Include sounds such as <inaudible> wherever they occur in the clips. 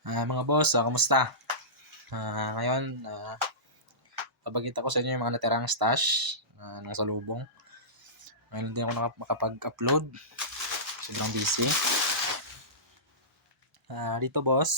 Ah, mga boss, ah, kamusta? Ah, ngayon, ah, papakita ko sa inyo yung mga natirang stash na nasa lubong. Ngayon hindi ako nakap- makapag-upload. Sobrang busy. Ah, dito boss,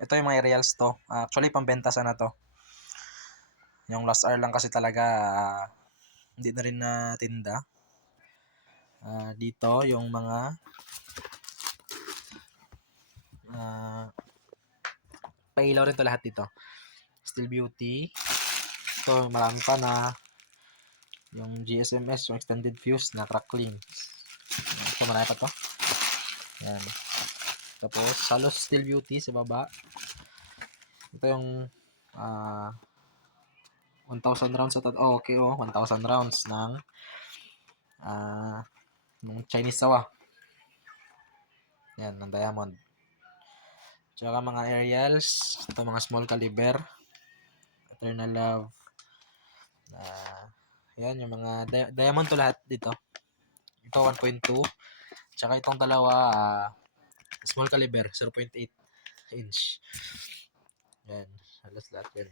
ito yung mga reals to. Ah, actually, pambenta sana to. Yung last hour lang kasi talaga, ah, hindi na rin na tinda. Ah, dito, yung mga ah, pailaw rin to lahat dito. Still Beauty. Ito, marami pa na yung GSMS, yung extended fuse na crackling. Ito, marami pa to. Yan. Tapos, halos Still Beauty sa baba. Ito yung ah 1,000 rounds at oh, okay oh, 1,000 rounds ng ah ng Chinese sawa. Yan, ng diamond. Tsaka mga aerials, ito mga small caliber, Eternal Love. Ah, yan yung mga di- diamond to lahat dito. Ito 1.2. Tsaka itong dalawa ah, small caliber, 0.8 inch. Yan, halos lahat yan.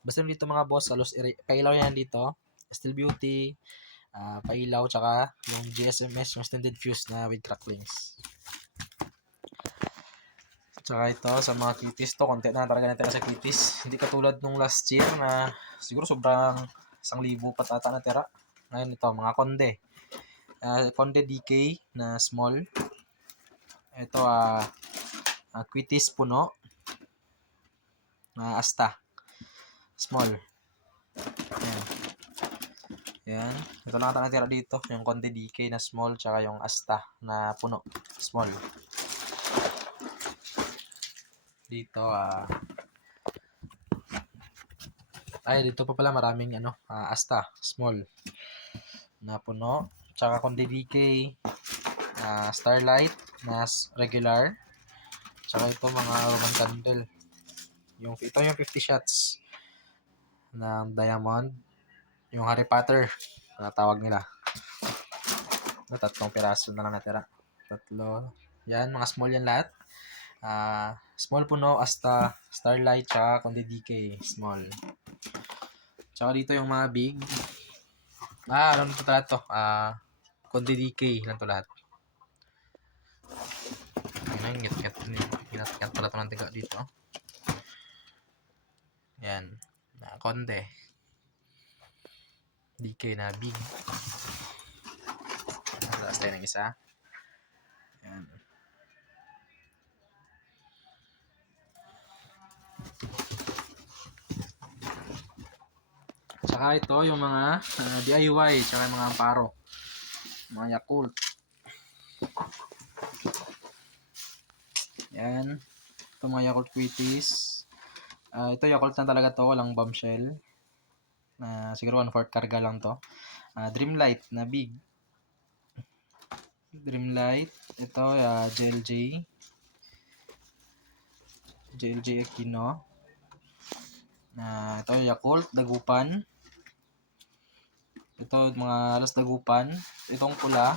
Basta dito mga boss, halos pailaw yan dito. Still Beauty, ah pailaw, tsaka yung GSMS, yung extended fuse na with cracklings. Tsaka ito, sa mga kitties to, konti na talaga natin sa kitties. Hindi katulad nung last year na siguro sobrang isang libo pa tata na tira. Ngayon ito, mga konde. Ah, konde DK na small. Ito, ah, kitties puno. Na asta. Small. Yan. Yan. Ito ata natira dito. Yung konde DK na small, tsaka yung asta na puno. Small dito ah. Ay dito pa pala maraming ano ah, asta small na puno. Tsaka kundi DK ah, starlight na regular. Tsaka ito mga Roman candle. Yung ito yung 50 shots ng diamond. Yung Harry Potter na tawag nila. Na tatlong piraso na lang natira. Tatlo. Yan mga small yan lahat. Ah, small puno hasta starlight tsaka kundi DK small. Tsaka dito yung mga big. Ah, ano to lahat to? Ah, kundi DK lang to lahat. Ano yung ngit-ngit Ginat-ngat pala to ng tiga dito. Yan. Na konde. DK na big. Last tayo ng isa. Yan. Tsaka ito yung mga ah, DIY, tsaka yung mga amparo. Mga Yakult. Yan. Ito mga Yakult Quitties. Ah, ito Yakult na talaga to, walang bombshell. Na siguro one fourth karga lang to. Ah, Dreamlight na big. Dreamlight. Ito ah, JLJ. JLJ Aquino. Na ito Yakult, Dagupan. Ito mga alas dagupan. Itong pula.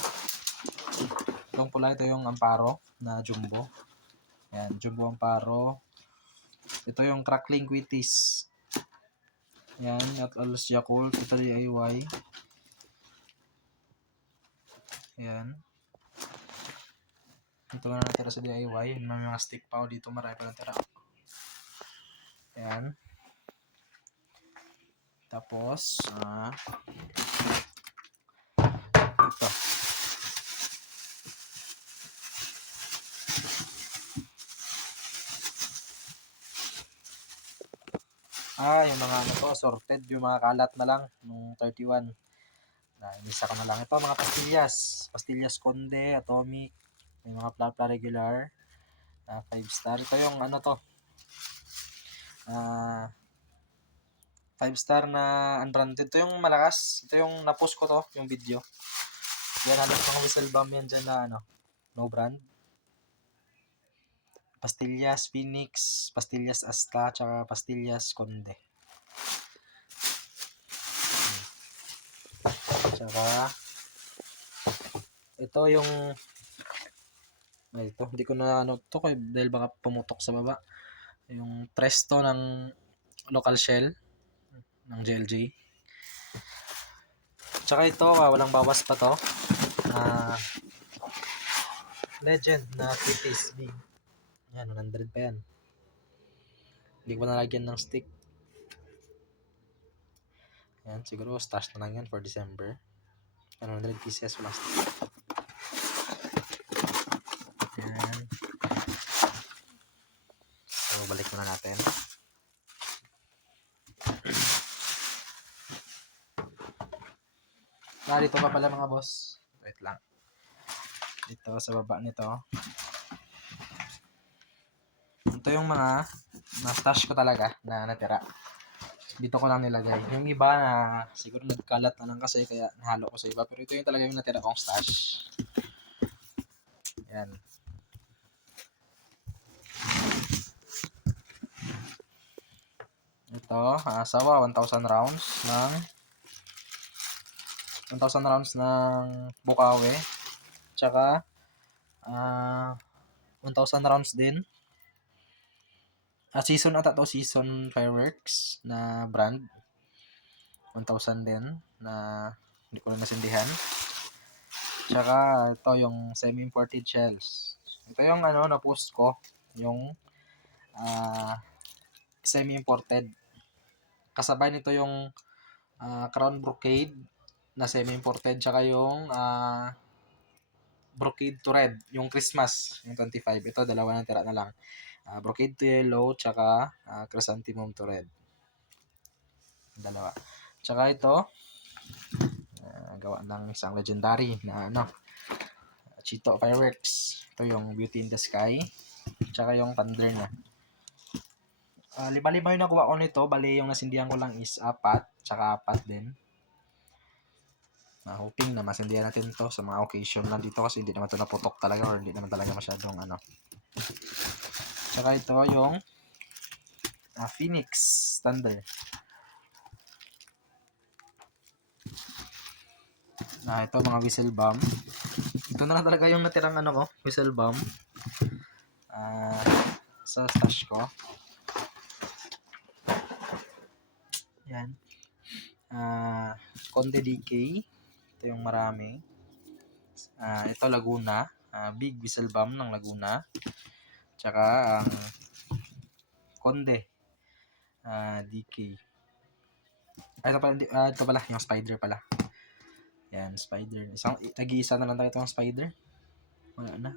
Itong pula ito yung amparo na jumbo. Yan, jumbo amparo. Ito yung crackling quitties. Yan, at alas Yakult. Ito DIY. Yan. Ito na natira sa DIY. May mga stick pa dito. Marami pa natira. Yan. Tapos, ah, Ah, yung mga ano to, sorted, yung mga kalat na lang, nung 31. Na, inisa ko na lang. Ito, mga pastillas. Pastillas Conde, Atomic, may mga Plata regular, na 5 star. Ito yung ano to, ah, 5 star na unbranded. Ito yung malakas. Ito yung na-post ko to, yung video. Yan, hanap mga whistle bomb yan dyan na ano, no brand. Pastillas Phoenix, Pastillas Asta, tsaka Pastillas Conde. Tsaka, ito yung Ay, ito. Hindi ko na ano to kay dahil baka pumutok sa baba. Yung presto ng local shell ng JLJ. Tsaka ito, ah, walang bawas pa to. Ah, legend na 3 piece big. Yan, 100 pa yan. Hindi ko na nalagyan ng stick. Yan, siguro stash na lang yan for December. Yan, 100 pieces, walang stick. Yan. So, balik muna natin. Ah, dito pa pala mga boss. Wait lang. Dito sa baba nito. Ito yung mga na-stash ko talaga na natira. Dito ko lang nilagay. Yung iba na siguro nagkalat na lang kasi kaya nahalo ko sa iba. Pero ito yung talaga yung natira kong stash. Yan. Ito, ah, sawa, 1,000 rounds ng 1,000 rounds ng Bukawi. Tsaka, ah 1,000 rounds din. Ah, season ata to, season fireworks na brand. 1,000 din na hindi ko lang nasindihan. Tsaka, ito yung semi-imported shells. Ito yung ano, na-post ko. Yung ah semi-imported. Kasabay nito yung ah, crown brocade na semi-imported tsaka yung ah, brocade to red, yung Christmas, yung 25. Ito, dalawa na tira na lang. Ah, brocade to yellow tsaka ah, chrysanthemum to red. Dalawa. Tsaka ito, ah, gawa ng isang legendary na ano, Chito Fireworks. Ito yung Beauty in the Sky. Tsaka yung Thunder na. Ah, lima-lima yung nakuha ko nito. Bali, yung nasindihan ko lang is apat. Tsaka apat din. Na hoping na masindihan natin to sa mga occasion lang dito kasi hindi naman to naputok talaga or hindi naman talaga masyadong ano. Tsaka ito yung ah, Phoenix Thunder. Ah, ito mga whistle bomb. Ito na lang talaga yung natirang ano ko, whistle bomb. Ah, sa stash ko. Yan. Ah, Conde DK. Ito yung marami. Ah, ito Laguna. Ah, big whistle bomb ng Laguna. Tsaka ang Conde. Ah, DK. Ah, ito pala, ah, ito pala, yung spider pala. Yan, spider. Isang, nag-iisa na lang tayo itong spider. Wala na.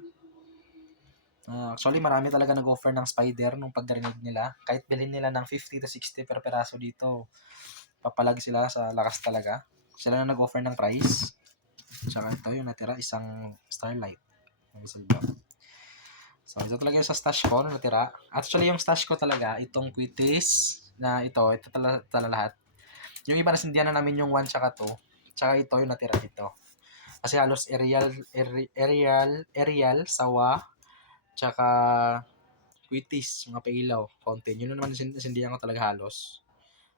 Ah, actually, marami talaga nag-offer ng spider nung pagdarinig nila. Kahit bilhin nila ng 50 to 60 per peraso dito, papalag sila sa lakas talaga. Sila na nag-offer ng price. Tsaka ito yung natira, isang starlight. Yung isa dito. So, ito talaga yung sa stash ko na natira. Actually, yung stash ko talaga, itong quitis na ito, ito talaga, talaga lahat. Yung iba nasindihan na namin yung 1 tsaka 2. Tsaka ito yung natira dito. Kasi halos aerial, aeri- aerial, aerial, sawa, tsaka quitis, mga pailaw, fountain. Yun na naman nasindihan ko talaga halos.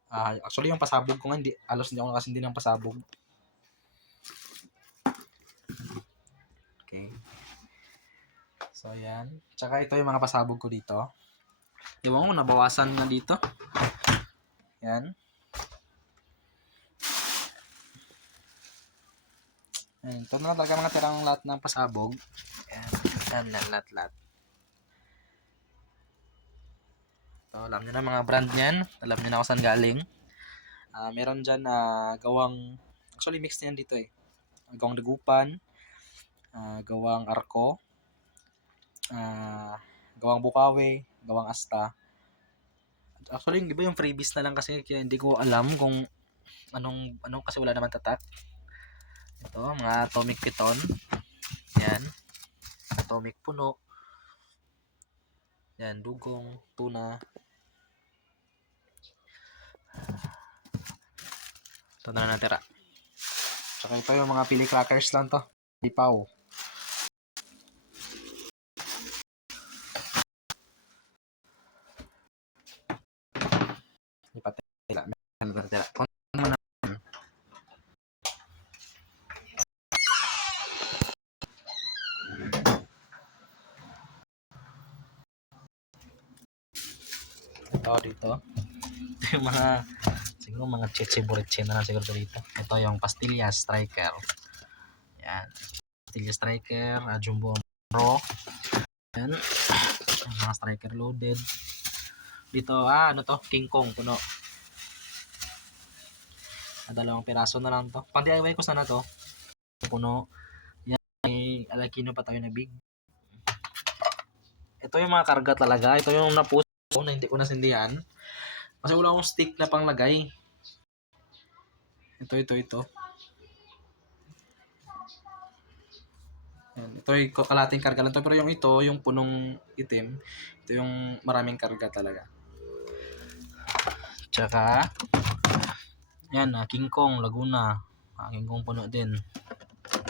Ah, actually, yung pasabog ko nga, hindi, halos hindi ako nakasindi ng pasabog. Okay. So, yan. Tsaka ito yung mga pasabog ko dito. Ewan ko, nabawasan na dito. Yan. Yan. Ito na talaga mga tirang lahat ng pasabog. Yan. Yan, lahat, lahat, lahat. So, alam nyo na mga brand niyan. Alam nyo na kung saan galing. Ah, meron dyan na gawang, actually mix na yan dito eh. Gawang dagupan, ah, gawang arko, ah, gawang bukawi, gawang asta. Actually, yung iba yung freebies na lang kasi kaya hindi ko alam kung anong, anong kasi wala naman tatak. Ito, mga atomic piton. Yan. Atomic puno. Yan, dugong, tuna. Ito na lang natira. Tsaka ito yung mga pili crackers lang to. Lipaw. Ipatila. Meron na natira. Kung mo dito. <laughs> Ito yung mga, siguro mga chichi burichi na lang siguro ito dito. Ito yung pastillas striker. Yan. Pastillas striker, uh, jumbo pro. Yan. Yung mga striker loaded. Dito, ah, ano to? King Kong, puno. Ah, dalawang piraso na lang to. Pang DIY ko sana to. Puno. Yan, may alakino pa tayo na big. Ito yung mga karga talaga. Ito yung napus ko na hindi ko nasindihan. Kasi wala akong stick na panglagay. Ito, ito, ito. Yan. Ito yung kalating karga lang to. Pero yung ito, yung punong itim, ito yung maraming karga talaga. Tsaka, yan, ah, King Kong, Laguna. Ah, King Kong puno din.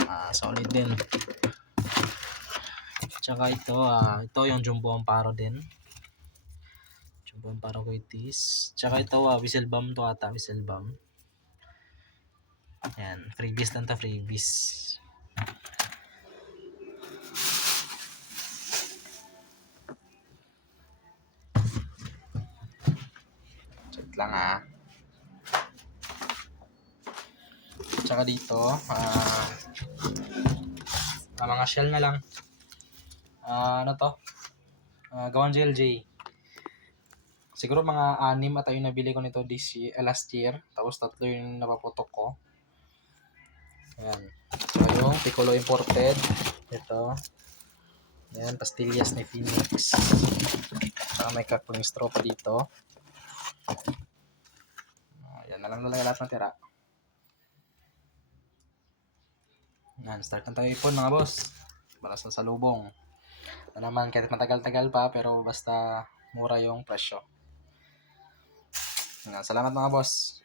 Ah, solid din. Tsaka ito, ah, ito yung Jumbo Amparo din. Jumbo Amparo Kuitis. Tsaka ito, ah, whistle bomb to ata, whistle bomb. Yan, freebies lang to, freebies. Check lang ah. Tsaka dito, ah, ah, mga shell na lang. Ah, ano to? Ah, gawang GLJ. Siguro mga anim at yung nabili ko nito this year, eh, last year. Tapos tatlo yung napaputok ko. Ayan. So yung Piccolo imported. Ito. Ayan, pastillas ni Phoenix. Saka may kakling straw pa dito. Ayan na lang talaga lahat ng tira. Yan, start na tayo ipon mga boss. Para sa salubong. Ito naman, kahit matagal-tagal pa, pero basta mura yung presyo. Salamat mga boss.